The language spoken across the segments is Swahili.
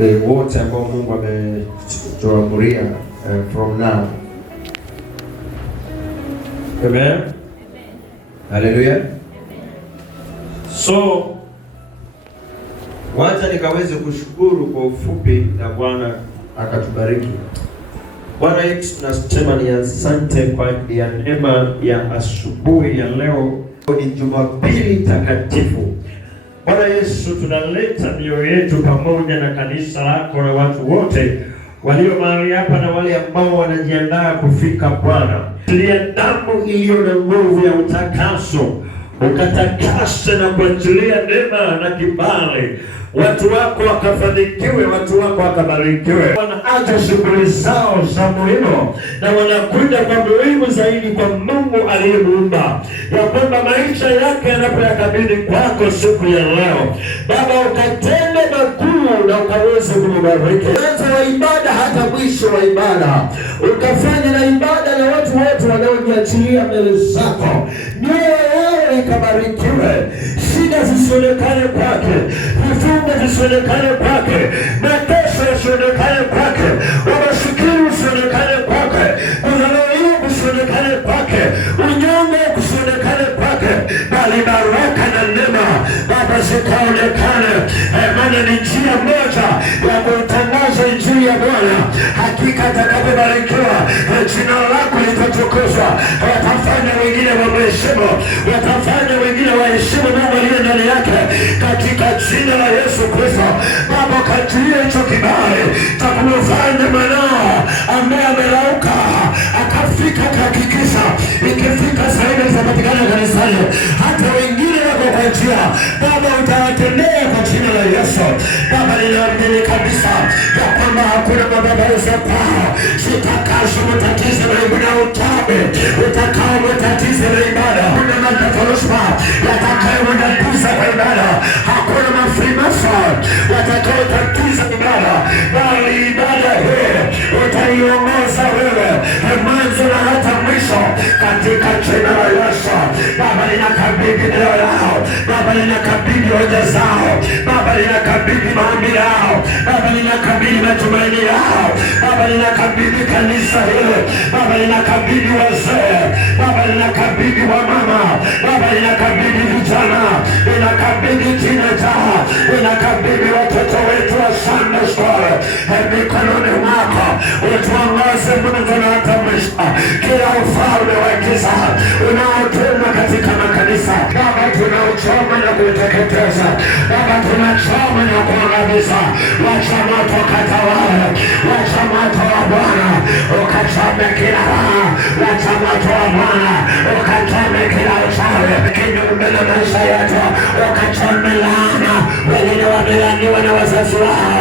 wote ambao Mungu ametuamuria from now. Amen. Hallelujah. So wacha nikaweze kushukuru kwa ufupi na Bwana akatubariki. Bwana Yesu, tunasema ni asante kwa ya neema ya asubuhi ya leo. Ni Jumapili takatifu. Bwana Yesu, tunaleta mioyo yetu pamoja na kanisa lako na watu wote walio mahali hapa na wale ambao wanajiandaa kufika. Bwana, tulia damu iliyo na nguvu ya utakaso, ukatakase na kuachilia neema na kibali, watu wako wakafanikiwe, watu wako wakabarikiwe. Wanaacha shughuli zao za muhimu na wanakuja kwa muhimu zaidi kwa Mungu aliyemuumba, ya kwamba maisha yake yanapoyakabidhi kwako siku ya leo, Baba, ukatende makuu na ukaweze kumbariki mwanzo wa ibada hata mwisho wa ibada, ukafanya na ibada na watu wote wanaojiachilia mbele zako, mioyo yao ikabarikiwe, shida zisionekane kwake, vifungo visionekane kwake, mateso yasionekane kwake, umasikini usionekane kwake, udhalimu usionekane kwake, unyonge usionekane kwake, bali baraka na neema Baba zikaonekane. Maana ni njia moja ya kutangaza injili ya Bwana. Hakika atakapobarikiwa, jina lako litatukuzwa, watafanya wengine wamheshimu, watafanya wengine waheshimu Mungu aliye ndani yake, katika jina la Yesu Kristo. Baba, katilia hicho kibali cha kumfanya mwanao ambaye amerauka akafika, kahakikisha ikifika zaidi zitapatikana kanisani, hata wengine wako kwa njia. Baba, utawatendea kwa jina la Yesu. Baba, ninaamini kabisa ya kwamba hakuna mababaisho kwao, sitakazo matatizo na ibada utabe, utakao matatizo na ibada, kuna matatizo yatakayo matatizo kwa ibada, hakuna mafrimasa yatakao tatizo ibada, bali ibada hii utaiongoza wewe mwanzo na hata mwisho, katika jina la Yesu. Baba, ninakabidhi neno lao, Baba, ninakabidhi hoja zao, Baba, ninakabidhi maombi yao, Baba, ninakabidhi matumaini yao, Baba, ninakabidhi kanisa hili, Baba, ninakabidhi wazee, Baba, ninakabidhi wamama, Baba, ninakabidhi vijana, ninakabidhi teenager, ninakabidhi watoto wetu wa Sunday school mikononi mwako, utuongoze Mungu na hata mwisho. Kila ufalme wa giza unaotuma katika makanisa, Baba, tunauchoma na kuteketeza, Baba, tunachoma na kuangamiza. Wacha moto katawale, wacha moto wa Bwana ukachome kila raha, wacha moto wa Bwana ukachome kila uchawi kinyume na maisha yetu, ukachome laana. Wengine wamelaniwa na wazazi wao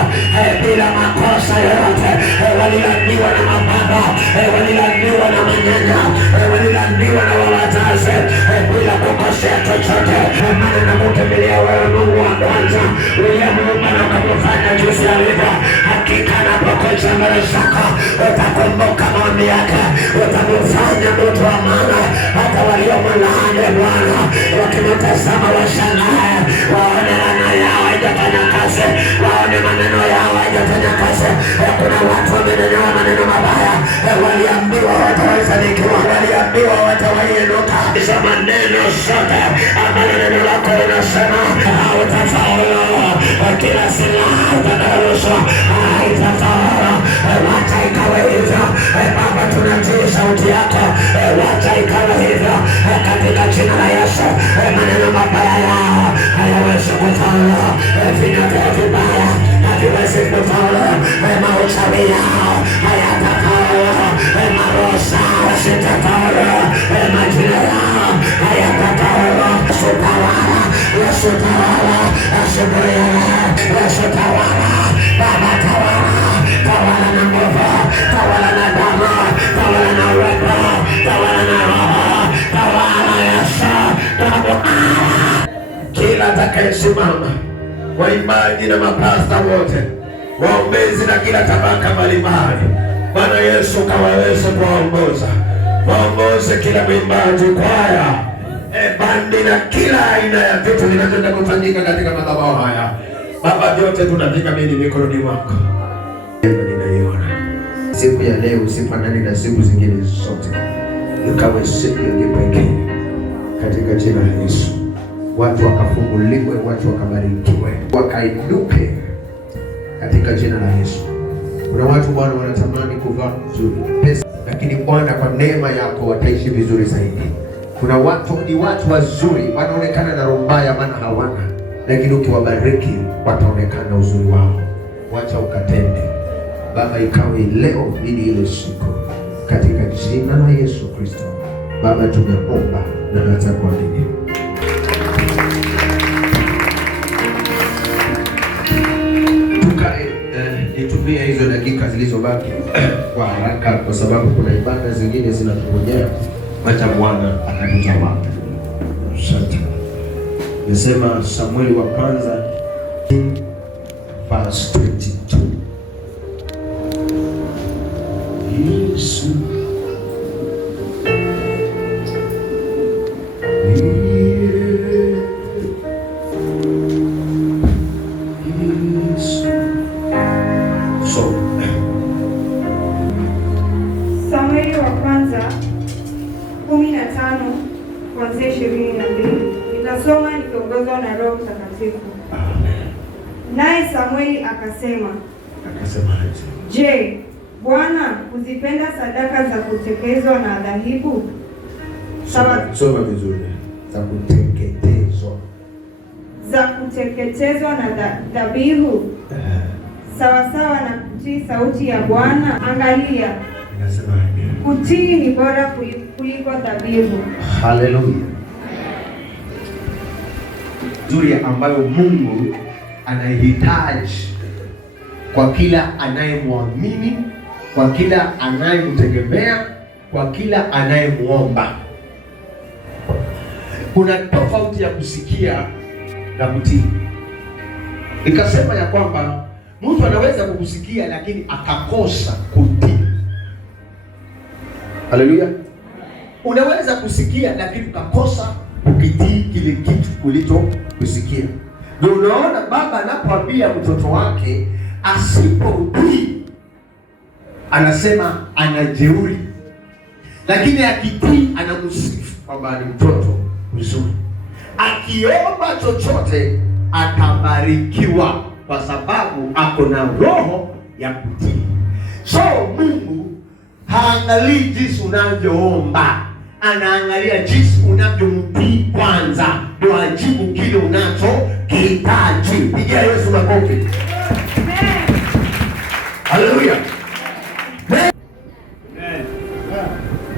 bila makosa yote, walilaniwa na mababa, walilaniwa na manyanya, walilaniwa na wazazi bila kukosea chochote. Maana namukimbilia wewe, Mungu wa kwanza uliyemuumba na ukamfanya jinsi alivyo. Hakika anapokuja mbele zako utakumbuka maombi yake, utamfanya mtu wa maana. Hata waliomlaani Bwana wakimtazama washangae, waone laana yao haijafanya kazi, waone maneno yao haijafanya kazi. Kuna watu wamenenewa maneno mabaya, waliambiwa watawafanikiwa, waliambiwa watawainuka. Hizo maneno zote ambayo neno lako linasema hautafaulu, kila silaha utakayorushwa haitafaulu, wacha ikawe hivyo. Baba, tunatii sauti yako, wacha ikawe hivyo katika jina la Yesu. Maneno mabaya yao hayawezi kufaulu, vinywa vyao vibaya haviwezi kufaulu, mauchawi yao hayatafaulu, maroho zao zitafaulu, majina yao hayatafaulu. Yesu tawala, Yesu tawala, Yesu tawala, Baba tawala, tawala na nguvu, tawala na damu, tawala na uwepo, tawala na roho, tawala Yesu, tawala. Kila atakayesimama, waimbaji na mapasta wote, waombezi na kila tabaka mbalimbali, Bwana Yesu kawaweze kuwaongoza, waongoze kila mwimbaji, kwaya, bandi na kila aina ya vitu vinavyoenda kufanyika katika madhabahu haya. Baba, vyote tunavikabidhi mikononi mwako. Ninaiona siku ya leo usifanane na siku zingine zote, ikawe siku ya kipekee katika jina la Yesu. Watu wakafunguliwe, watu wakabarikiwe, wakainuke katika jina la Yesu. Kuna watu Bwana wanatamani kuvaa vizuri pesa, lakini Bwana kwa neema yako wataishi vizuri zaidi. Kuna watu ni watu wazuri, wanaonekana na roho mbaya maana hawana, lakini ukiwabariki wataonekana uzuri wao. Wacha ukatende Baba, ikawe leo ili ile siku katika jina la Yesu Kristo. Baba, tumeomba na tutakuamini. Tukae nitumie hizo dakika zilizobaki kwa haraka, kwa sababu kuna ibada zingine zinatungojea. Acha Bwana akatutawala. Asante. Nasema Samueli wa kwanza verse 22. Yesu Samueli wa kwanza 15 kuanzia 22. Nitasoma nikiongozwa na Roho Mtakatifu. Naye Samueli akasema, je, Bwana huzipenda sadaka za kuteketezwa na dhabihu? Soma vizuri. Za kuteketezwa na dhabihu sawasawa na kutii sauti ya Bwana. Angalia, kutii ni bora kuliko dhabihu. Haleluya. Nzuri ambayo Mungu anahitaji kwa kila anayemwamini, kwa kila anayemtegemea, kwa kila anayemuomba. Kuna tofauti ya kusikia na kutii. Nikasema ya kwamba mtu anaweza kukusikia lakini akakosa kutii. Haleluya. Unaweza kusikia lakini ukakosa kukitii kile kitu ulichokusikia. Ndio unaona baba anapoambia mtoto wake asipotii, anasema anajeuri, lakini akitii anamsifu kwamba ni mtoto mzuri. Akiomba chochote atabarikiwa kwa sababu ako na roho ya kutii. So Mungu haangalii jinsi unavyoomba, anaangalia jinsi unavyomtii kwanza, ndio ajibu kile unachokihitaji. Pigia Yesu makofi. Haleluya.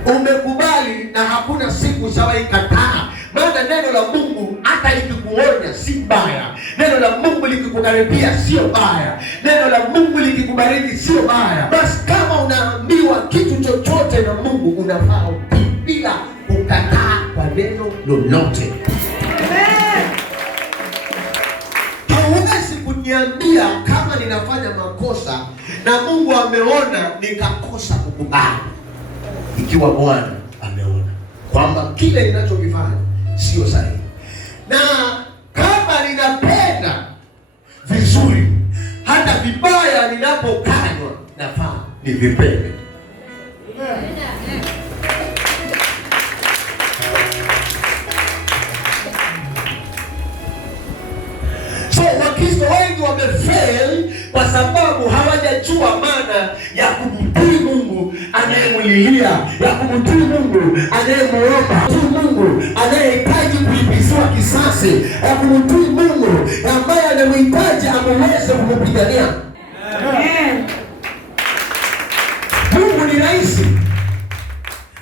Umekubali na hakuna siku ushawahi kataa. Maana neno la Mungu hata likikuonya si baya. Neno la Mungu likikukaribia sio baya. Neno la Mungu likikubariki sio baya. Basi kama unaambiwa kitu chochote na Mungu, unafaa utii bila kukataa kwa neno lolote. Hauwezi kuniambia kama ninafanya makosa na Mungu ameona nikakosa kukubali, ikiwa Bwana ameona kwamba kile ninachokifanya sio sahihi. Na kama ninapenda vizuri, hata vibaya ninapokanywa nafaa nivipende. So Wakristo wengi wamefail kwa sababu hawajajua maana ya kumtii Mungu anayemulilia, ya kumtii Mungu anayemuomba, Mungu anayehitaji kulipiziwa kisasi, ya kumtii Mungu ambaye anamhitaji ameweze kumpigania. Mungu ni rahisi.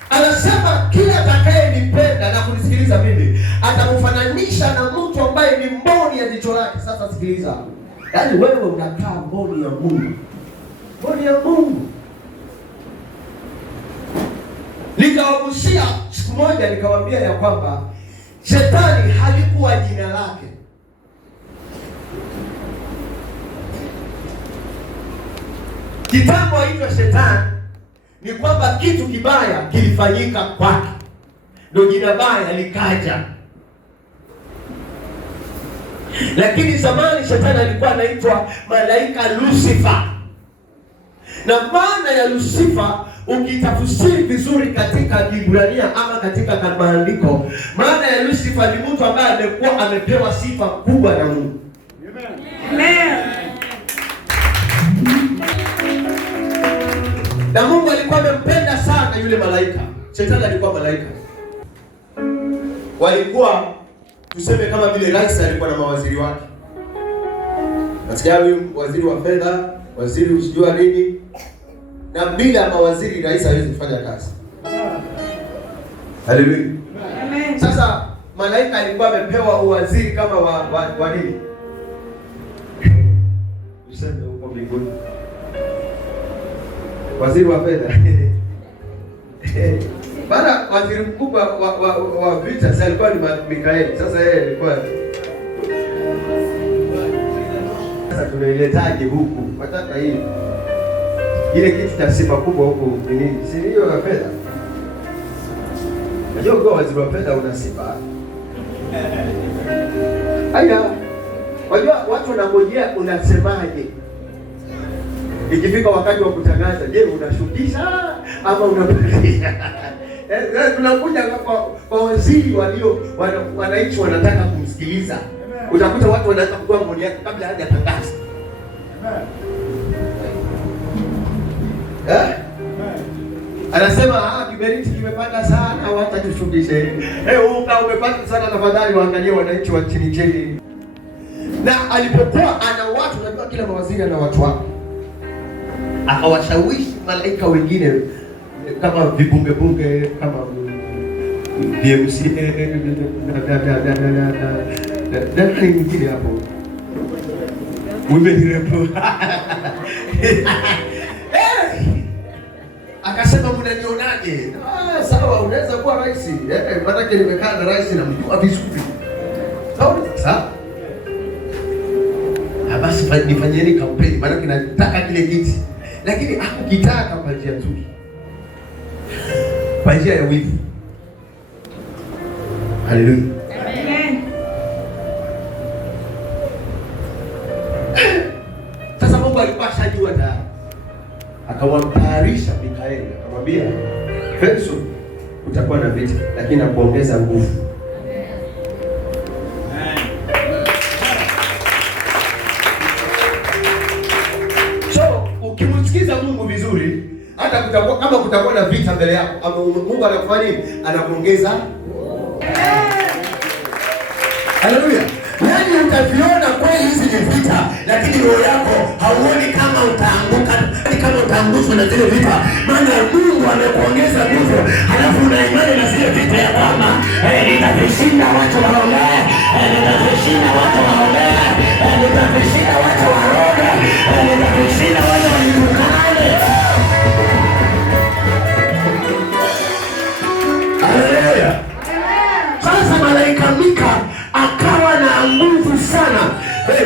Anasema kila atakayenipenda na kunisikiliza mimi atamfananisha na mtu ambaye ni mboni ya jicho lake. Sasa sikiliza. Yaani wewe unakaa mboni ya Mungu. Mboni ya Mungu. Nikawagusia siku moja nikawaambia ya kwamba Shetani halikuwa jina lake. Kitambo aitwa Shetani ni kwamba kitu kibaya kilifanyika kwake, ndio jina baya likaja. Lakini zamani shetani alikuwa anaitwa malaika Lucifer. Na maana ya Lucifer ukitafsiri vizuri katika Biblia ama katika maandiko, maana ya Lucifer ni mtu ambaye amekuwa amepewa sifa kubwa na Mungu. Amen. Na Mungu alikuwa amempenda sana yule malaika. Shetani alikuwa malaika. Walikuwa tuseme kama vile rais alikuwa na mawaziri wake. Nasikia huyu waziri wa fedha, waziri usijua nini. Na bila mawaziri rais hawezi kufanya kazi. Haleluya. Amen. Sasa malaika alikuwa amepewa uwaziri kama wa nini? Useme huko mbinguni. Waziri wa fedha. Bana waziri mkubwa wa vita sasa alikuwa ni Mikaeli. Sasa yeye alikuwa sasa tunailetaje huku? Wataka hii. Ile kitu cha sifa kubwa huku ni nini? Si hiyo ya fedha. Unajua kwa waziri wa fedha una sifa. Haya. Wajua watu wanangojea unasemaje? Ikifika wakati wa kutangaza, je, unashukisha ama unabadilisha? Tunakuja kwa waziri walio wananchi wanataka kumsikiliza. Utakuta watu wanaanza kutoa maoni yake kabla hajatangaza. Anasema kiberiti kimepanda sana, hawatatushukishe. Unga umepanda sana, tafadhali waangalie wananchi wa chini chini. Na alipokuwa ana watu, unajua kila mawaziri ana watu wake. Akawashawishi malaika wengine kama vibunge kama BMC na wengine hapo. Women rep. Akasema mnanionaje? Sawa, unaweza kuwa rais. Maana yake nimekaa na rais na mjua vizuri. Sawa? Basi nifanyeni kampeni, maana nataka kile kiti. Lakini hakukitaka kwa njia nzuri. Kwa njia ya wivu. Haleluya. Amen. Sasa Mungu alikuwa ashajua tayari. Akamtayarisha Mikaeli, akamwambia, "Yesu, utakuwa na vita, lakini nakuongeza nguvu." Ukimsikiza Mungu vizuri, hata kama kutakuwa na vita mbele yako, ama Mungu anakufanya nini? Anakuongeza. Haleluya. Yaani utaviona kweli hizi ni vita, lakini roho yako hauoni kama utaanguka, kama utaangushwa na zile vita. Maana Mungu amekuongeza nguvu, halafu una imani na zile vita ya kwamba nitavishinda watu waoga, nitavishinda watu waoga, nitavishinda watu waoga, nitavishinda watu walitukane. Haleluya. Sasa malaika Mika akawa na nguvu sana.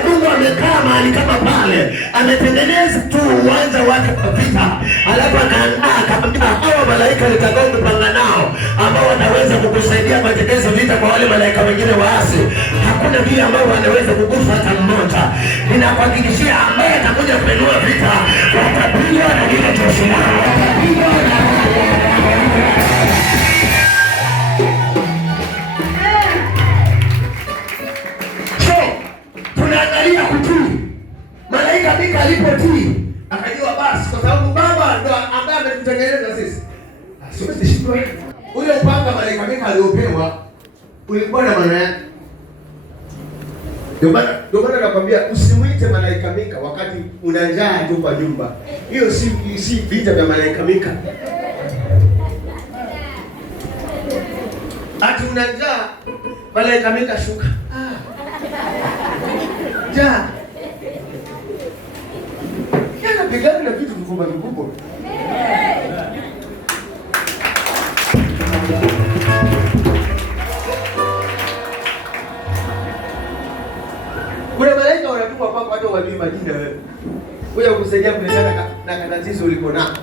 Mungu amekaa mahali kama pale, ametengeneza tu uwanja wake wa vita, alafu akamwambia hawa malaika nitakao kupanga nao, ambao wanaweza kukusaidia kutekeleza vita kwa wale malaika wengine waasi. Hakuna vile ambao wanaweza kukufa hata mmoja. Ninakuhakikishia ambaye atakuja kuinua vita, watapigwa na kile jeshi lao, watapigwa na tunaangalia kutii. Malaika Mika alipotii, akajua basi kwa sababu Baba ndo ambaye ametutengeneza sisi. Asiwezi shindwa. Ule upanga malaika Mika aliopewa ulikuwa na maana yake. Ndio maana nakwambia usimuite malaika Mika wakati una njaa tu kwa nyumba. Hiyo si vita vya malaika Mika. Ati una njaa, malaika Mika shuka. Ja. Yana pigana na vitu vikubwa vikubwa. Kuna malaika wanatuma kwako hata wajui majina wewe. Kuja kusaidia kulingana na tatizo uliko nalo.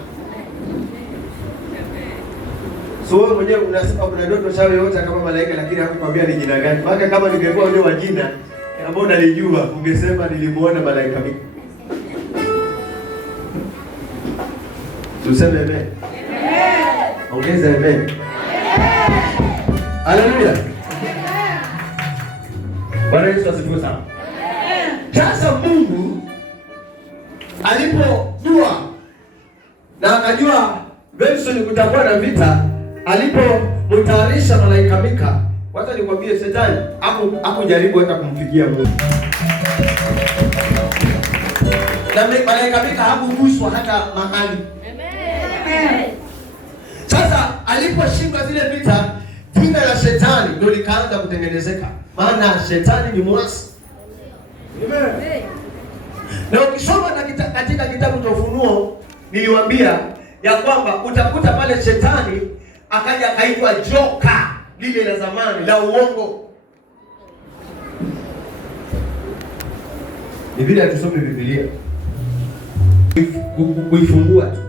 So wewe mwenyewe unasema kuna ndoto sawa yote kama malaika, lakini hakukwambia ni jina gani. Maana kama ningekuwa ule wa jina Kama unalijua ungesema nilimuona malaika Mika. Tuseme amen. Ongeza amen. Haleluya. Bwana Yesu asifiwe sana. Sasa Mungu alipojua na akajua Benson kutakuwa na vita, alipomtayarisha malaika Mika, kwanza nikwambie Shetani hakujaribu hata kumfikia Mungu. Na malaika Mika hakuguswa hata mahali. Amen. Sasa aliposhindwa zile vita, jina la Shetani ndio likaanza kutengenezeka. Maana Shetani ni mwasi. Amen. Na ukisoma katika kitabu cha Ufunuo niliwaambia ya kwamba utakuta pale Shetani akaja akaitwa joka lile la zamani la uongo. Biblia tusome Biblia. Kuifungua tu.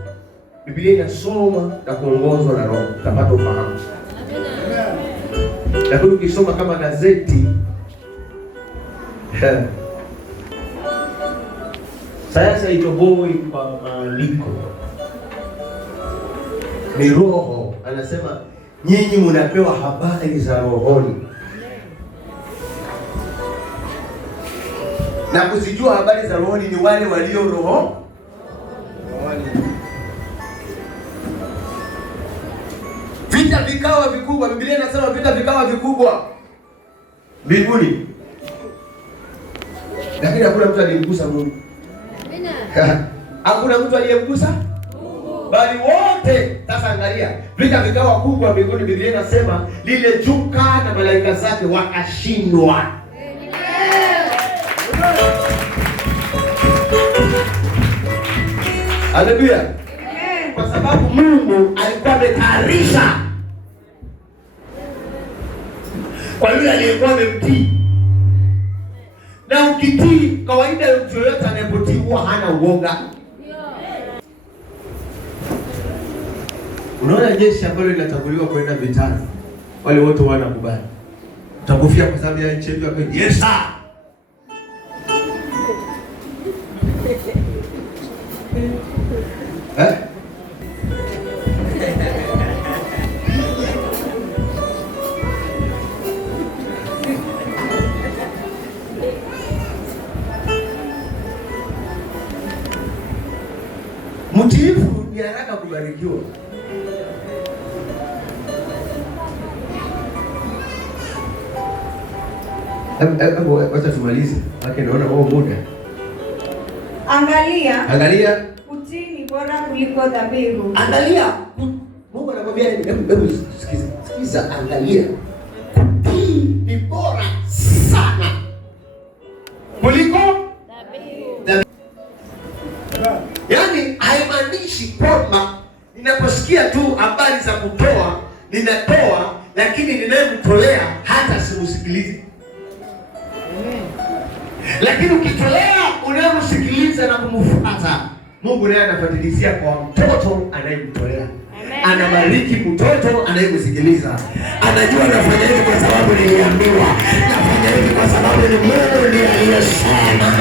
Biblia inasoma na kuongozwa na Roho, utapata ufahamu. Lakini ukisoma kama gazeti sasa itoboi kwa maandiko. Ni Roho anasema nyinyi mnapewa habari za rohoni. Na kuzijua habari za rohoni ni wale walio rohoni. Vita vikawa vikubwa. Biblia inasema vita vikawa vikubwa mbinguni. Lakini hakuna mtu aliyemgusa Mungu. Hakuna mtu aliyemgusa Mungu, bali wote. Sasa angalia, vita vikawa kubwa mbinguni. Biblia inasema lile joka na malaika zake wakashindwa. Haleluya. Kwa sababu Mungu alikuwa ametayarisha kwa yule aliyekuwa amemtii. Na ukitii, kawaida mtu yoyote anayepotii huwa hana uoga. Unaona jeshi ambalo linatanguliwa kwenda vitani, wale wote wanakubali. Utakufia kwa sababu ya nchi yetu ya Kenya. Yes sir. Mtiifu ni haraka kubarikiwa. Wacha tumalize. Haki naona wao muda. Angalia. Utii ni bora kuliko dhabihu. Angalia. Mungu anakuambia hebu sikiza, angalia. Utii ni bora sana kuliko dhabihu. Yaani haimaanishi kwamba ninaposikia tu habari za kutoa, ninatoa, lakini ninayemtolea hata simsikilize. Lakini ukitolea unayemsikiliza na kumfuata, Mungu naye anafuatilizia kwa mtoto anayemtolea. Anabariki mtoto anayemsikiliza. Anajua nafanya hivi kwa sababu niliambiwa. Nafanya hivi kwa sababu ni Mungu ndiye aliyesema.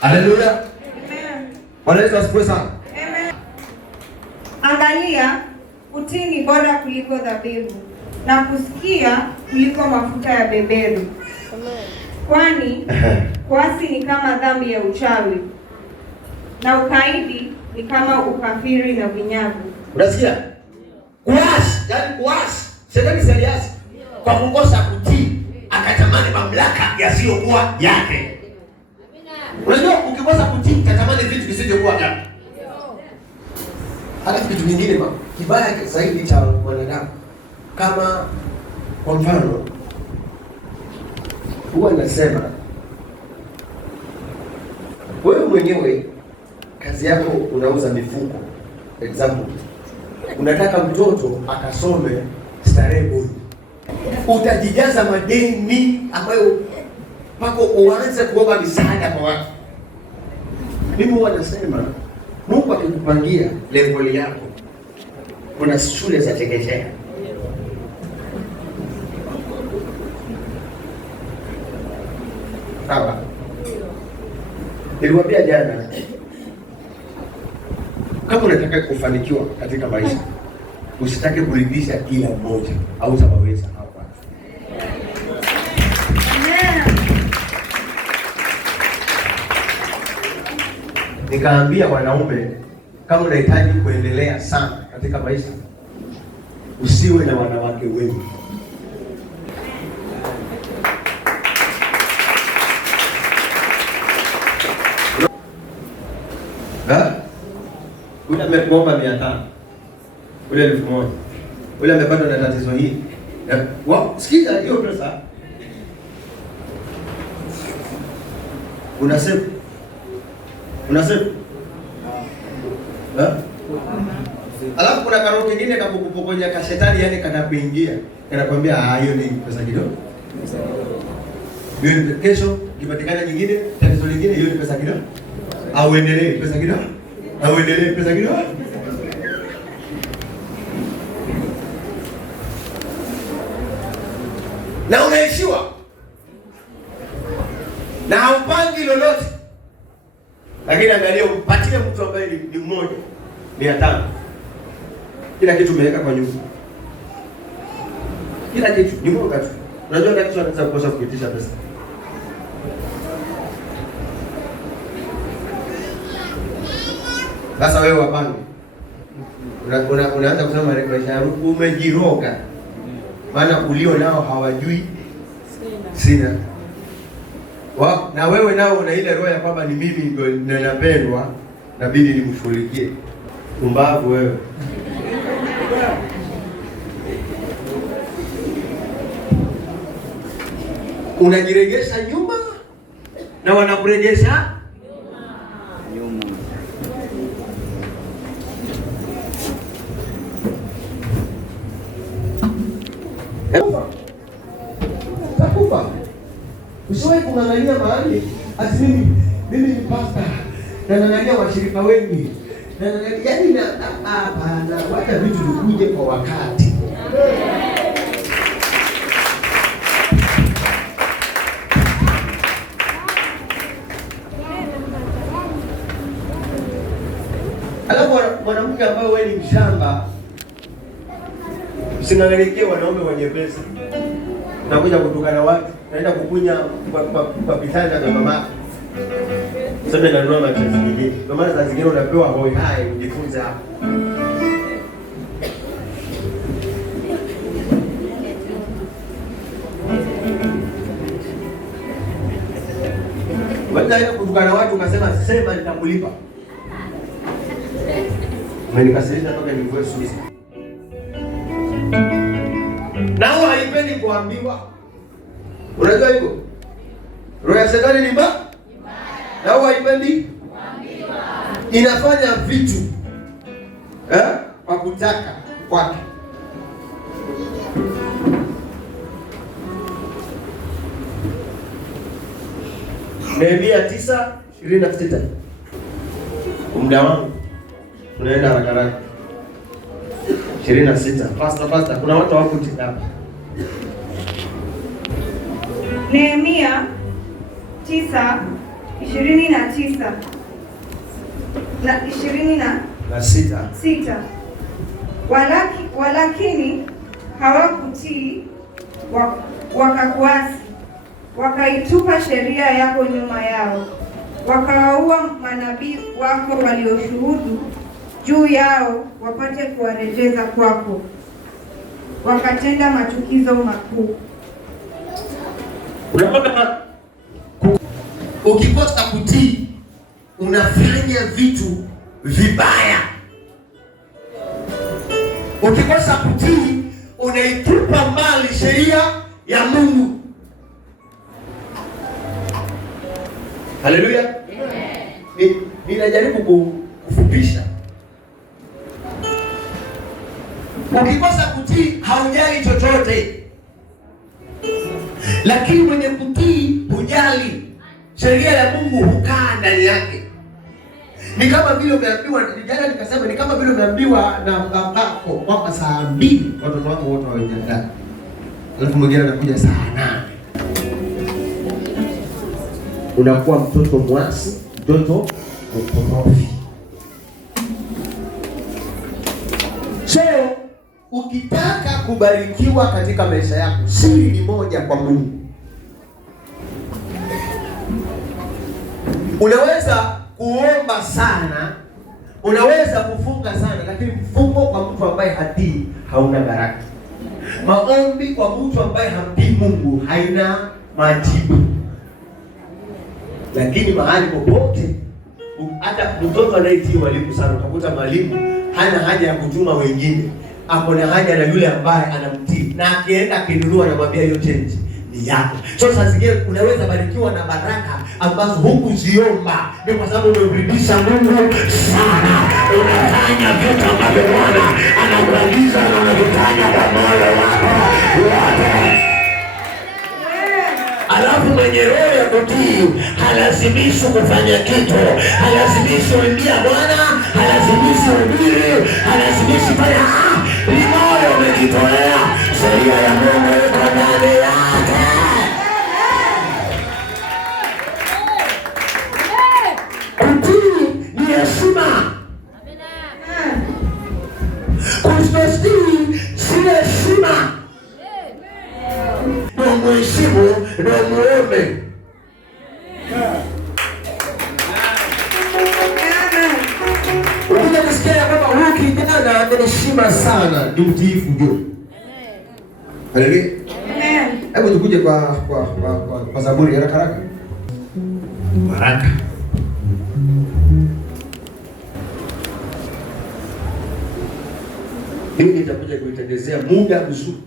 Haleluya. Amen. Bwana Yesu asifiwe sana. Amen. Angalia, utii ni bora kuliko dhabihu na kusikia kuliko mafuta ya beberu. Amen. Kwani kuasi ni kama dhambi ya uchawi na ukaidi ni kama ukafiri na vinyago. Unasikia? Kuasi, yani kuasi. Shetani seriasi kwa kukosa kutii, akatamani mamlaka yasiyokuwa yake. Unajua ukikosa kutii utatamani vitu visivyokuwa vyako. Hata kitu kingine kibaya zaidi cha wanadamu, kama kwa mfano huwa nasema wewe mwenyewe kazi yako unauza mifuko. Example, unataka mtoto akasome starehe, utajijaza madeni ambayo pako uanze kuomba misaada kwa watu. Mimi huwa nasema Mungu akikupangia level yako, kuna shule za chekechea. Sawa? Niliwaambia jana, kama unataka kufanikiwa katika maisha, usitake kuridhisha kila mmoja au utaweza hapa. Nikaambia wanaume, kama unahitaji kuendelea sana katika maisha, usiwe na wanawake wengi. Ule amekuomba 500, ule 1000, ule amepata na tatizo hili. Sikiza hiyo pesa. Unasema alafu kuna karo kingine kakukupokonya kashetani, yani kanakuingia, kanakwambia hiyo ni pesa kidogo. Hiyo ni kesho kipatikana nyingine, tatizo lingine, hiyo ni pesa kidogo. Au endelee pesa kidogo. Au endelee pesa kidogo. Na unaishiwa. Na haupangi lolote. Lakini angalia umpatie mtu ambaye ni mmoja 500. Kila kitu umeweka kwa nyumba. Kila kitu ni mmoja tu. Unajua kitu anaweza kukosa kuitisha pesa. Sasa wewe wapange. Unaanza kusema maisha yako umejiroga. Maana ulio nao hawajui sina. Na wewe nao una ile roho ya kwamba ni mimi ndio ninapendwa, inabidi nimshughulikie. Kumbavu wewe. Unajiregesha nyuma na wanakuregesha nyuma. Takufa. Usiwahi kung'ang'ania mahali ati mimi ni pastor na nang'ania washirika wengi. Yaani hapana, wacha vitu vikuje kwa wakati. Alafu mwanamke ambaye wewe ni mshamba, using'ang'anikie wanaume wenye pesa. Unakuja kutukana watu, naenda kukunya kwa vitanda vya mama. Sasa ndio ndio maana nyingine. Ndio maana saa zingine unapewa hoi hai ujifunze hapo. Wewe kutukana watu ukasema sema nitakulipa. Umenikasirisha mpaka nivue susi. Nao haipendi kuambiwa. Unajua hivyo? Roho ya Shetani ni mbaya. Nao haipendi kuambiwa. Inafanya vitu kwa kutaka kwake. Nehemia 9:26. Muda wangu tunaenda haraka. 26. Faster. Kuna watu wako hapa. Nehemia 9:29 na 26. Walakini hawakutii, wakakuasi, wakaitupa sheria yako nyuma yao, wakawaua manabii wako walioshuhudu juu yao, wapate kuwarejeza kwako, wakatenda machukizo makuu. Unaona, ukikosa kutii unafanya vitu vibaya. Ukikosa kutii unaitupa mbali sheria ya Mungu. Haleluya. Ninajaribu kufupisha. Ukikosa kutii haujali chochote. Lakini mwenye kutii hujali. Sheria ya Mungu hukaa ndani yake. Ni kama vile umeambiwa, jana nikasema ni kama vile umeambiwa na babako kwamba saa 2 watoto wako wote wamejiandaa. Alafu mwingine anakuja saa 8. unakuwa mtoto mwasi, mtoto mkorofi. So ukitaka kubarikiwa katika maisha yako, siri ni moja kwa Mungu. Unaweza kuomba sana, unaweza kufunga sana, lakini mfungo kwa mtu ambaye hatii hauna baraka. Maombi kwa mtu ambaye hamtii Mungu haina majibu. Lakini mahali popote, hata mtoto anayetii mwalimu sana, utakuta mwalimu hana haja ya kutuma wengine, ako na haja na yule ambaye anamtii, na akienda kinunua anamwambia hiyo change ni yako. So sasa zingine unaweza barikiwa na baraka ambazo hukuziomba, ni kwa sababu umemrudisha Mungu sana, unafanya vitu ambavyo Bwana anakuagiza na unavifanya kwa moyo wako wote. Alafu mwenye roho ya kutii halazimishi kufanya kitu, halazimishi kuimbia Bwana, halazimishi ubiri, halazimishi fanya ni moyo umejitolea, sheria ya Mungu iko ndani yake. Kutii ni heshima. Kutotii si heshima. Ndio mheshimu, ndio muombe. Ukija kusikia kwamba huyu kijana ana heshima sana, ni mtiifu ndio. Haleluya. Hebu tukuje kwa Zaburi haraka haraka. Baraka. Mimi nitakuja kuitendezea muda mzuri.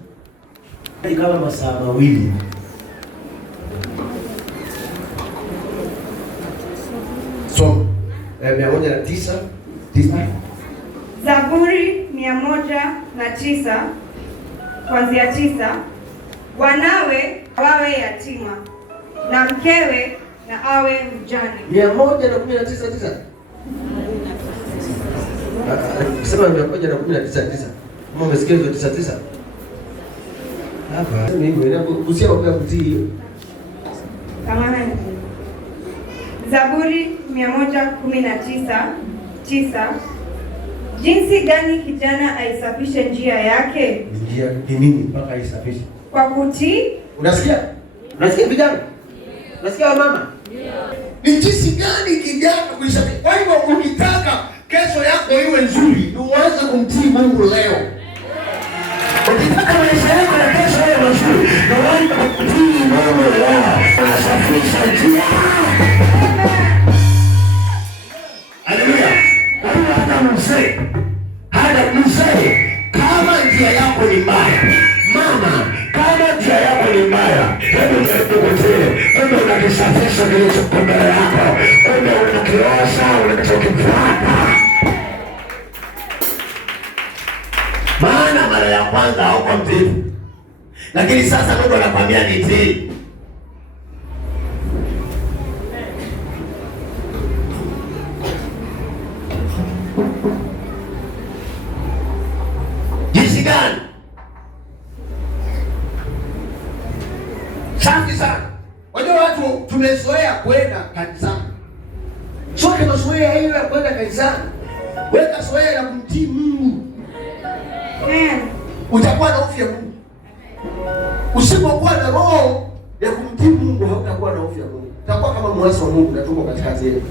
Kama masaa mawili. So, 109. Zaburi 109 kuanzia 9. Wanawe wawe yatima na mkewe na awe mjane. 119. Sema 119. Kama umesikia hizo 99. Hapa ni hivyo, usia kwa kutii. Kama nani? Zaburi 119:9. Jinsi gani kijana aisafishe njia yake? Njia ni nini mpaka aisafishe? Kwa kutii. Unasikia? Unasikia vijana? Unasikia wamama? Ni jinsi gani kijana kuisafisha? Kwa hivyo ukitaka kesho yako iwe nzuri, uanze kumtii Mungu leo. Ukitaka maisha yako ya kesho iwe nzuri, uanze kumtii Mungu leo. Unasafisha njia. Haleluya. Hata mzee, kama njia yako ni mbaya, mama, kama njia yako ni mbaya, hebu nikutie, hebu unakisafisha kilicho mbele yako, hebu unakiosha unachokifuata. Maana mara ya kwanza hauko mtiifu, lakini sasa Mungu anakuambia nitii. Jinsi gani? Safi sana. Wajua watu tumezoea kwenda kanisani. Sote tumezoea hiyo ya kwenda kanisani. Weka zoea la kumtii Mungu. Utakuwa na hofu ya Mungu. Usipokuwa na roho ya kumtii Mungu, hautakuwa na hofu ya Mungu. Utakuwa kama mwasi wa Mungu na tuko katikati yetu.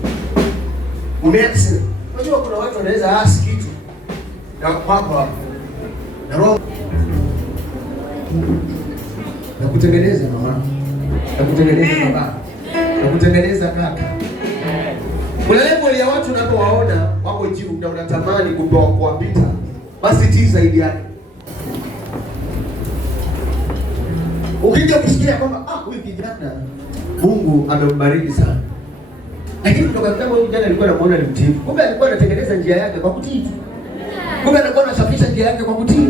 Umeasi. Unajua kuna watu wanaweza asi kitu na kwako na roho na kutengeneza mama, na kutengeneza baba, na kutengeneza kaka. Kuna level ya watu unapowaona wako juu na unatamani kuwapita, basi tii zaidi yake. Ukija kusikia kwamba huyu kijana Mungu amembariki sana, lakini kutoka kama huyu kijana alikuwa anamuona ni mtiifu, kumbe alikuwa anatengeneza njia yake kwa kutii. Kumbe alikuwa anasafisha njia yake kwa kutii.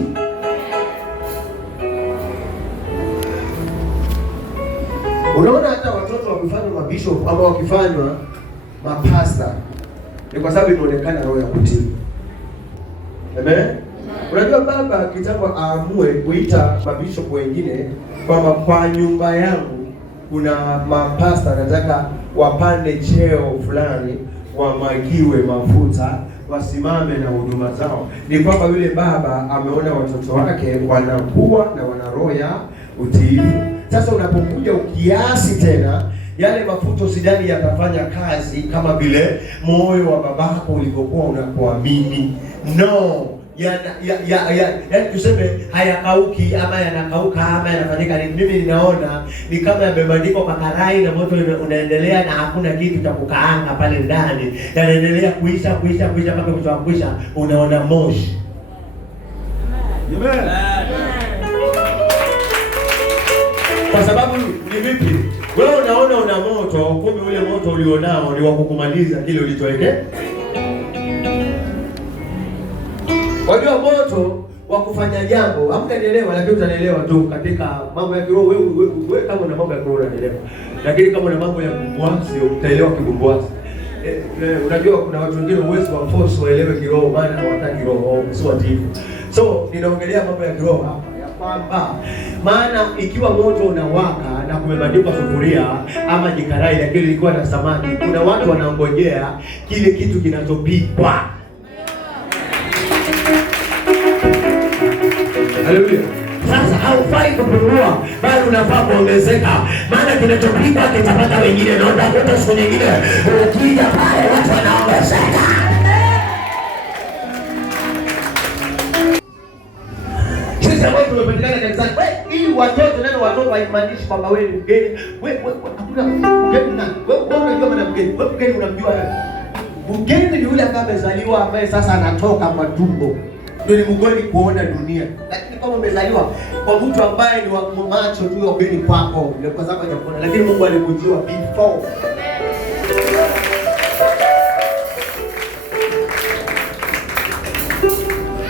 Unaona hata watoto wakifanywa mabishop ama wakifanywa mapasta, ni kwa sababu inaonekana roho ya kutii. Amen. Unajua baba kitambo aamue kuita mabishop wengine kwamba kwa nyumba yangu kuna mapasta anataka wapande cheo fulani, wamwagiwe mafuta, wasimame na huduma zao. Ni kwamba yule baba ameona watoto wake wanakuwa na wana roho ya utiifu. Sasa unapokuja ukiasi tena, yale mafuta sidani yatafanya kazi kama vile moyo wa babako ulivyokuwa unapoamini. No, yaani tuseme hayakauki ama yanakauka ama yanafanyika. Mimi ninaona ni kama yamebandikwa kwa karai na moto unaendelea na hakuna kitu cha kukaanga pale ndani. Yanaendelea kuisha mpaka mwisho wa kuisha unaona moshi. Amen. Kwa sababu ni vipi? Wewe unaona una moto, kumbe ule moto ulionao ni wa kukumaliza kile ulichoelekea. Wajua moto wa kufanya jambo, hamtanielewa lakini utanielewa tu katika mambo ya kiroho. Wewe kama una mambo ya kiroho unanielewa. Lakini kama una mambo ya kubumbuasi utaelewa kibumbuasi. Unajua kuna watu wengine uwezo wa force waelewe kiroho maana hawataki roho, sio watifu. So ninaongelea mambo ya kiroho hapa ya kwamba maana ikiwa moto unawaka na kumebandikwa sufuria ama jikarai lakini ilikuwa na samaki, kuna watu wanaongojea kile kitu kinachopikwa. Haleluya. Sasa haufai kupungua, bali unafaa kuongezeka. Maana kinachopikwa kitapata wengine na utakuta siku nyingine ukija pale watu wanaongezeka. Sisi ambao tumepatikana kanisani, hii watoto neno watoto haimaanishi kwamba wewe ni mgeni. Wewe hakuna mgeni nani? Wewe unajua maana mgeni. Wewe mgeni unamjua wewe. Mgeni ni yule ambaye amezaliwa ambaye sasa anatoka kwa tumbo. Ndio ni mgeni kuona dunia. Lakini kama umezaliwa kwa mtu ambaye ni wa macho tu ugeni kwako, ndio kwa sababu hajakuona. Lakini Mungu alikujua before.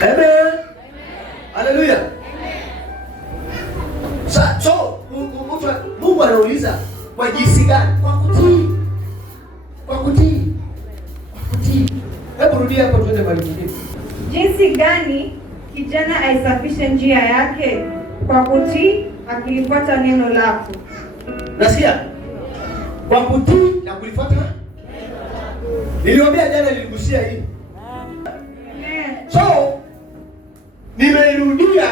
Amen. Haleluya. So Mungu anauliza kwa jinsi gani? Kwa kutii. Kwa kutii. Kwa kutii. Hebu rudia hapo tuende mahali pengine. Jinsi gani kijana aisafishe njia yake? Kwa kutii, akilifuata neno lako. Nasikia? Kwa kutii na kulifuata. Niliwaambia jana, niligusia hii. So nimeirudia.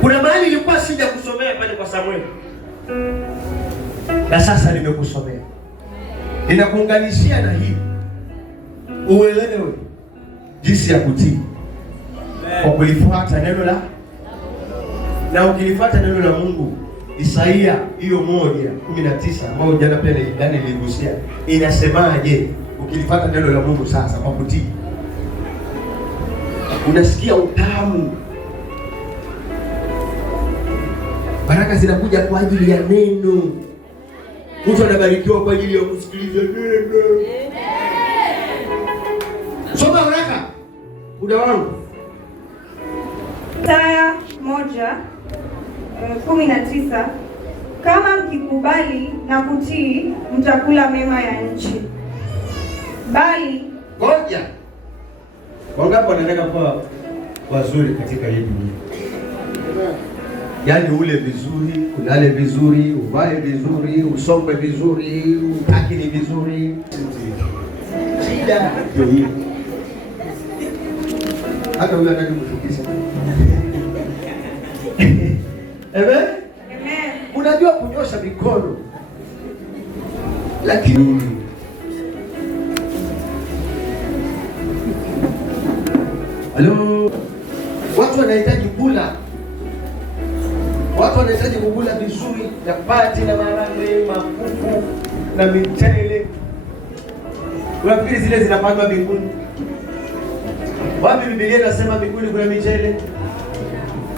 Kuna mahali nilikuwa sija kusomea pale kwa Samuel. Na sasa nimekusomea. Ninakuunganishia na hii. Uelewe jinsi ya kutii. Kwa kulifuata neno la. Na ukilifuata neno la Mungu, Isaia hiyo 1:19 ambayo jana pia niligusia. Inasemaje? Ukilifuata neno la Mungu sasa kwa kutii, unasikia utamu. Baraka zinakuja kwa ajili ya neno. Mtu anabarikiwa kwa ajili ya kusikiliza neno. Soma haraka. Muda wangu. Isaya 1:19, kama mkikubali na kutii mtakula mema ya nchi. Bali ngoja. Wangapi wanataka kuwa wazuri katika hii dunia? Yaani ule vizuri, ulale vizuri, uvae vizuri, usome vizuri, utakini vizuri. Shida ndio hiyo. Hata wewe unataka kushukisha. Amen. Unajua kunyosha mikono. Lakini halo, watu wanahitaji kula. Watu wanahitaji kukula vizuri, chapati na maharagwe, makuku na michele. Unafikiri zile zinapandwa mbinguni? Wapi Biblia inasema mbinguni kuna michele?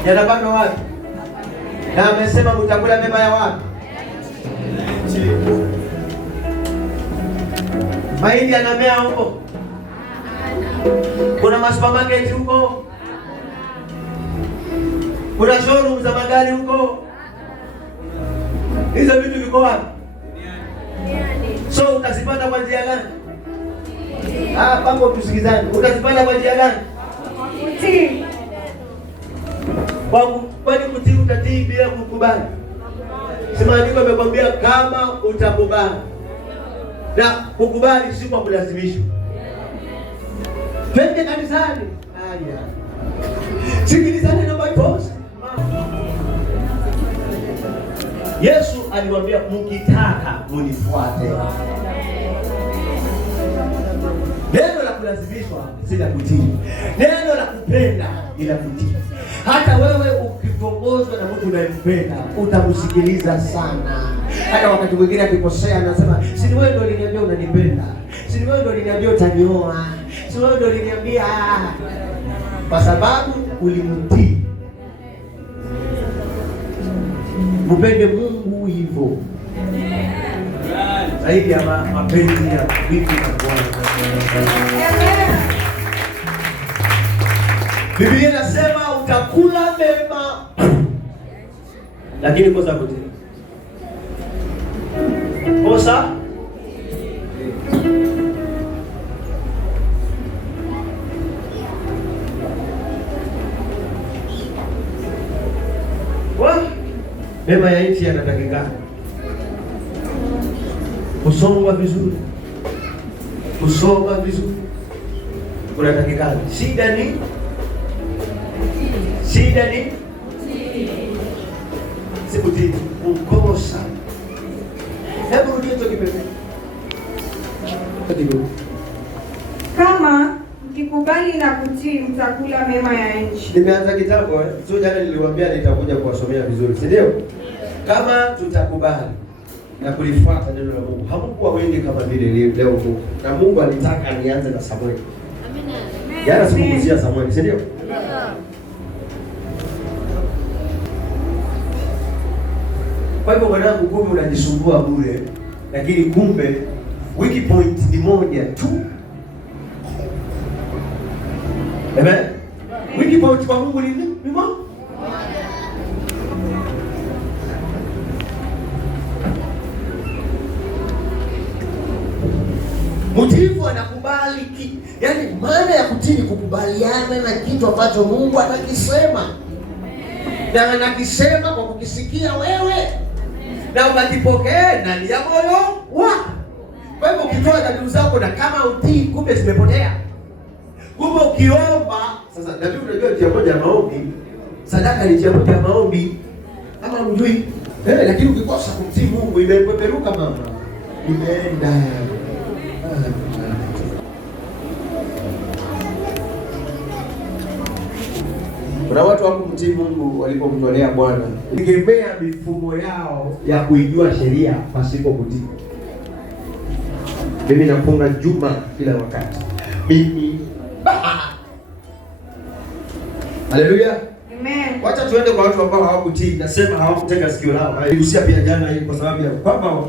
Yanapandwa wapi? Na amesema mtakula mema ya wapi? Mahindi yanamea huko? Kuna masupermarket huko? Kuna showroom za magari huko? Hizo vitu viko wapi? So utazipata kwa njia gani? Pango tusikizane. Utazipata kwa njia gani? Kwani kutii utatii bila kukubali? Si maandiko yamekwambia kama utakubali. Na kukubali si kwa kulazimishwa. Twende kanisani. Haya. Sikilizane na boss. Yesu aliwaambia mkitaka munifuate. Neno la kulazimishwa si la kutii. Neno la kupenda ila kutii. Hata wewe ukitongozwa na mtu unayempenda utamsikiliza sana. Hata wakati mwingine akikosea anasema, si wewe ndio uliniambia unanipenda. Si wewe ndio uliniambia utanioa. Si wewe ndio uliniambia, kwa sababu ulimtii. Mpende Mungu hivyo. Zaidi ya mapenzi ya vitu vya Bwana. Biblia inasema utakula mema lakini kosa kutii. Kosa mema ya nchi yanatakikana. Kusoma vizuri. Kusoma vizuri unatakikana. Shida ni sikutii, kukosa. Hebu rudia hicho kipengele. Kama mkikubali na kutii mtakula mema ya nchi. Nimeanza kitambo, sio jana niliwaambia nitakuja kuwasomea vizuri, si ndio? Kama tutakubali na kulifuata neno la Mungu. Hakukuwa wengi kama vile leo tu. Na Mungu alitaka nianze na Samueli. Amina. Jana sikuzungumzia Samueli, si ndio? Kwa hivyo mwanangu, kumbe unajisumbua bure, lakini kumbe wiki point ni moja tu. Amen. Wiki point kwa Mungu ni moja. Mtiifu anakubali yaani maana ya kutii ni kukubaliana na kitu ambacho Mungu anakisema. Na anakisema kwa kukisikia wewe. Na ukakipokea ndani ya moyo wako. Kwa hivyo ukitoa dhabihu zako na kama utii kumbe zimepotea. Kumbe ukiomba, sasa dhabihu unajua njia moja ya maombi, sadaka ni njia moja ya maombi. Kama unajui, lakini ukikosa kumtii Mungu imepeperuka mama. Imeenda. Kuna watu hawakumtii Mungu walipomtolea Bwana. Tegemea mifumo yao ya kuijua sheria pasipo kutii. Mimi nafunga juma kila wakati. Mimi Haleluya. Amen. Wacha tuende kwa watu ambao hawakutii. Nasema hawakutega sikio lao. Niligusia pia jana hii kwa sababu ya kwamba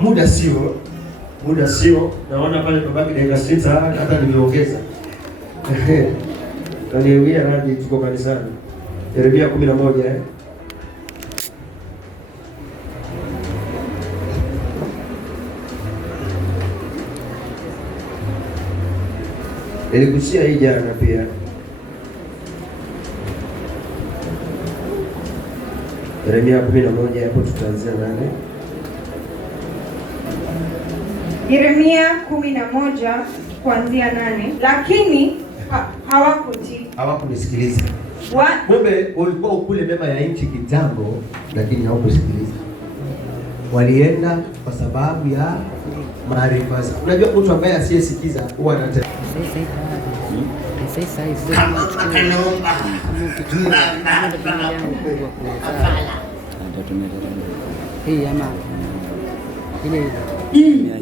muda sio. Naona pale tubaki dakika 6 hata nimeongeza. Kaniuia hadi tuko kanisani. Yeremia 11 Niligusia hii jana pia. Yeremia 11 hapo tutaanzia nane. Yeremia 11 kuanzia 8. Lakini hawakutii. Hawakunisikiliza. Kumbe ulikuwa ukule mema ya nchi kitambo lakini hawakusikiliza. Walienda kwa sababu ya maarifa. Unajua mtu ambaye asiyesikiza huwa anatenda.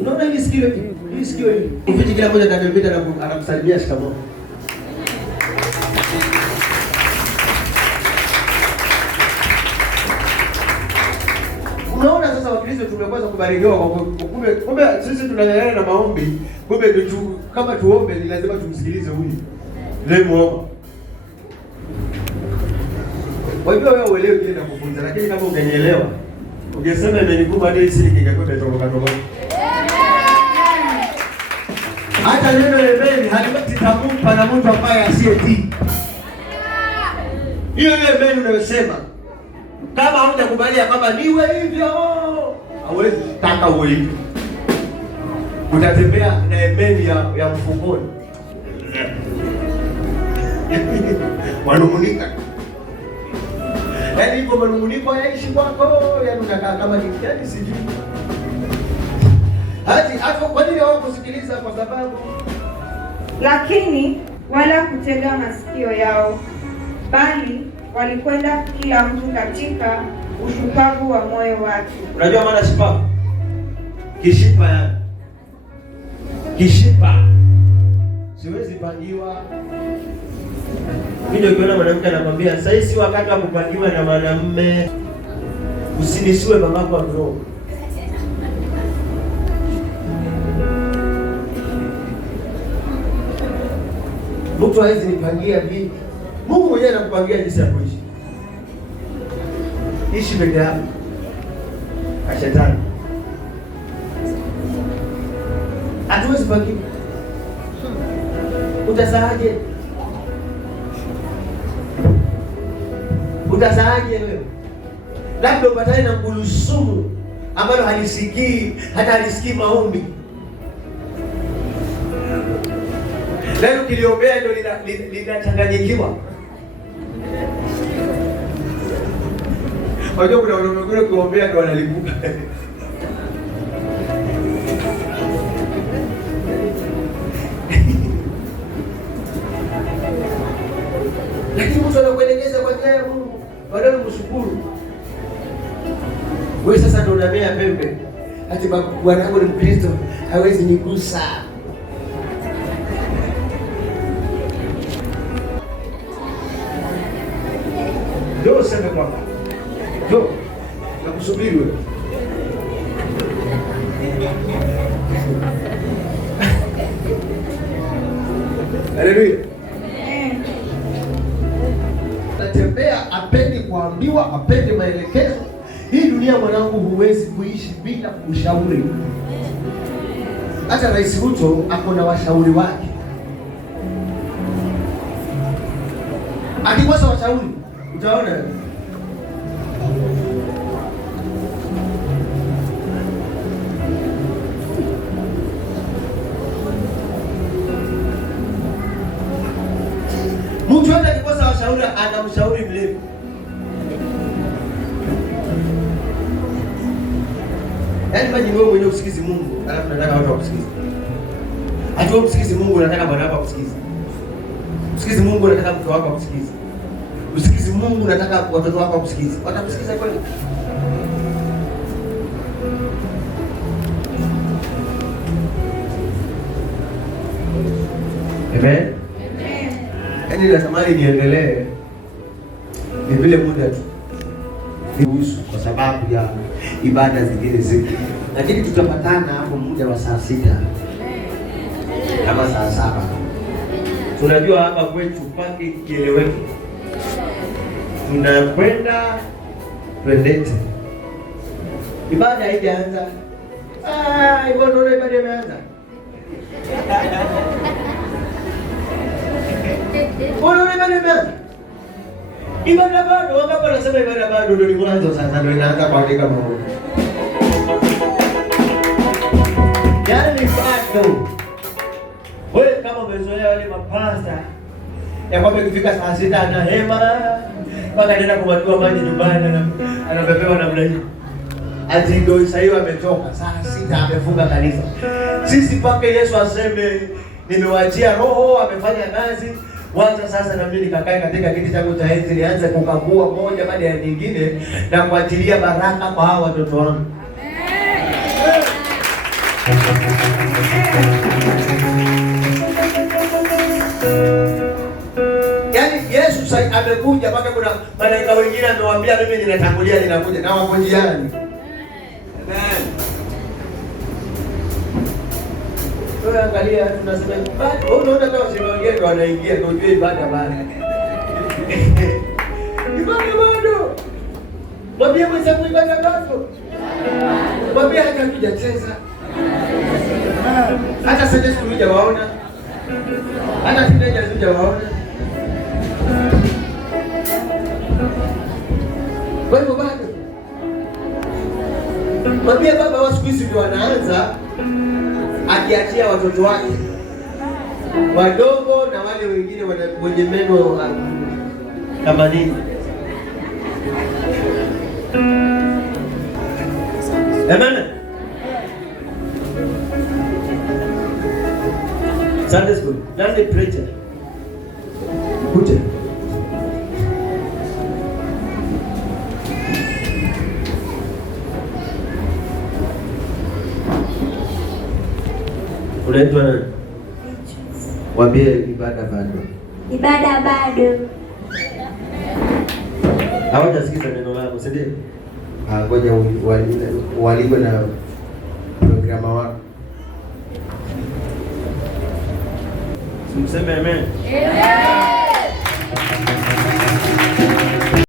Unaona hili sikio hili. Ukiji kila mmoja anapita na anamsalimia shikamoo. Unaona sasa Wakristo tumeweza kubarikiwa kumbe sisi tunanyang'ana na maombi. Kumbe kama tuombe ni lazima tumsikilize huyu. Ndiye muomba. Wewe uelewe kile nakufunza, lakini kama ungenielewa ungesema imenikuba hadi sisi kingekuwa imetoka. Hata neno lemeni haliwezi tampa na mtu ambaye asiyetii. Hiyo amen unayosema, kama hutakubalia kwamba niwe hivyo, hauwezi taka uwe hivyo. Utatembea na amen ya mfukoni. Wanungunika. Yaani hivyo manunguniko yaishi kwako, yaani unakaa kama ni yaani sijui. Hata kwa nini hawakusikiliza? Kwa sababu lakini wala kutega masikio yao, bali walikwenda kila mtu katika ushupavu wa moyo wake. Unajua maana shupavu? Kishipa yani. Kishipa. Siwezi pangiwa. Mimi ndio mwanamke anakwambia sasa hivi si wakati wa kupangiwa na mwanamume. Usinisiwe babako wa roho. Mtu hawezi nipangia vipi? Mungu mwenyewe anakupangia jinsi ya kuishi. Ishi peke yako. Shetani hatuwezi pangiwa. Utasahaje? Utasahaje wewe? Labda upatane na ngulusumu ambalo halisikii, hata halisikii maombi. Leo kiliombea ndio linachanganyikiwa. Wajua kuna wengine kuombea ndio wanalipuka. Lakini mtu anakuelekeza kwa njia ya Mungu, badala mshukuru. Wewe sasa ndio unamea pembe. Ati bwana wangu ni Mkristo, hawezi nigusa. Ndio sema kwamba ndio nakusubiri wewe. Haleluya. Natembea apendi kuambiwa, apendi maelekezo. Hii dunia mwanangu, huwezi kuishi bila ushauri. Hata Rais Ruto ako na washauri wake. Akikosa washauri utaona mtu yote akikosa washauri anamshauri mlevi. Yaani maji wewe mwenyewe usikizi Mungu, alafu nataka watu wakusikize. Hata usikizi Mungu unataka bwana wako akusikize. Usikizi Mungu unataka mke wako akusikize. Usikizi Mungu unataka watoto wako wakusikize. Watakusikiza kweli? Amen. Yaani natamani niendelee. Ni vile muda tu niruhusu kwa sababu ya ibada zingine ziki. Lakini tutapatana hapo muda wa saa 6 kama saa 7. Tunajua hapa kwetu pake kieleweke. Tunakwenda twendete. Ibada haijaanza. Hivyo ndio ibada imeanza. Mbona ibada? Ibada bado, wangapi wanasema ibada bado ndio mwanzo sasa ndio inaanza kuandika Mungu. Yaani bado. Wewe kama umezoea wale mapasta ya kwamba ikifika saa 6 na hema mpaka anaenda kumwagiwa maji nyumbani anapepewa namna hiyo. Ati ndio sasa hiyo ametoka saa 6 amefunga kanisa. Sisi pake Yesu aseme nimewaachia roho amefanya kazi. Wacha sasa na mimi nikakae katika kiti changu cha enzi nianze kukagua moja baada ya nyingine na kuachilia baraka kwa hao watoto wangu. Yaani Yesu sasa amekuja mpaka kuna malaika wengine amewaambia mimi ninatangulia ninakuja na wako njiani. Amen. Wewe angalia tunasema ibada. Wewe unaona kama usiongee ndo anaingia ndio ujue ibada bado. Ibada bado. Mwambie mwenzako ibada bado. Mwambie hata hujacheza. Hata sasa tunakuja waona. Hata tunakuja waona. Mwambie baba wa siku hizi ndio wanaanza akiachia watoto wake wadogo na wale wengine wenye meno kama nini. Amen. Sunday school. Nani preacher? Kuje. Unaitwa nani? Waambie ibada bado. Ibada bado. Hawajasikiza neno lako, si ndio? Ngoja waligwe na programa wako. Tumseme amen. Amen.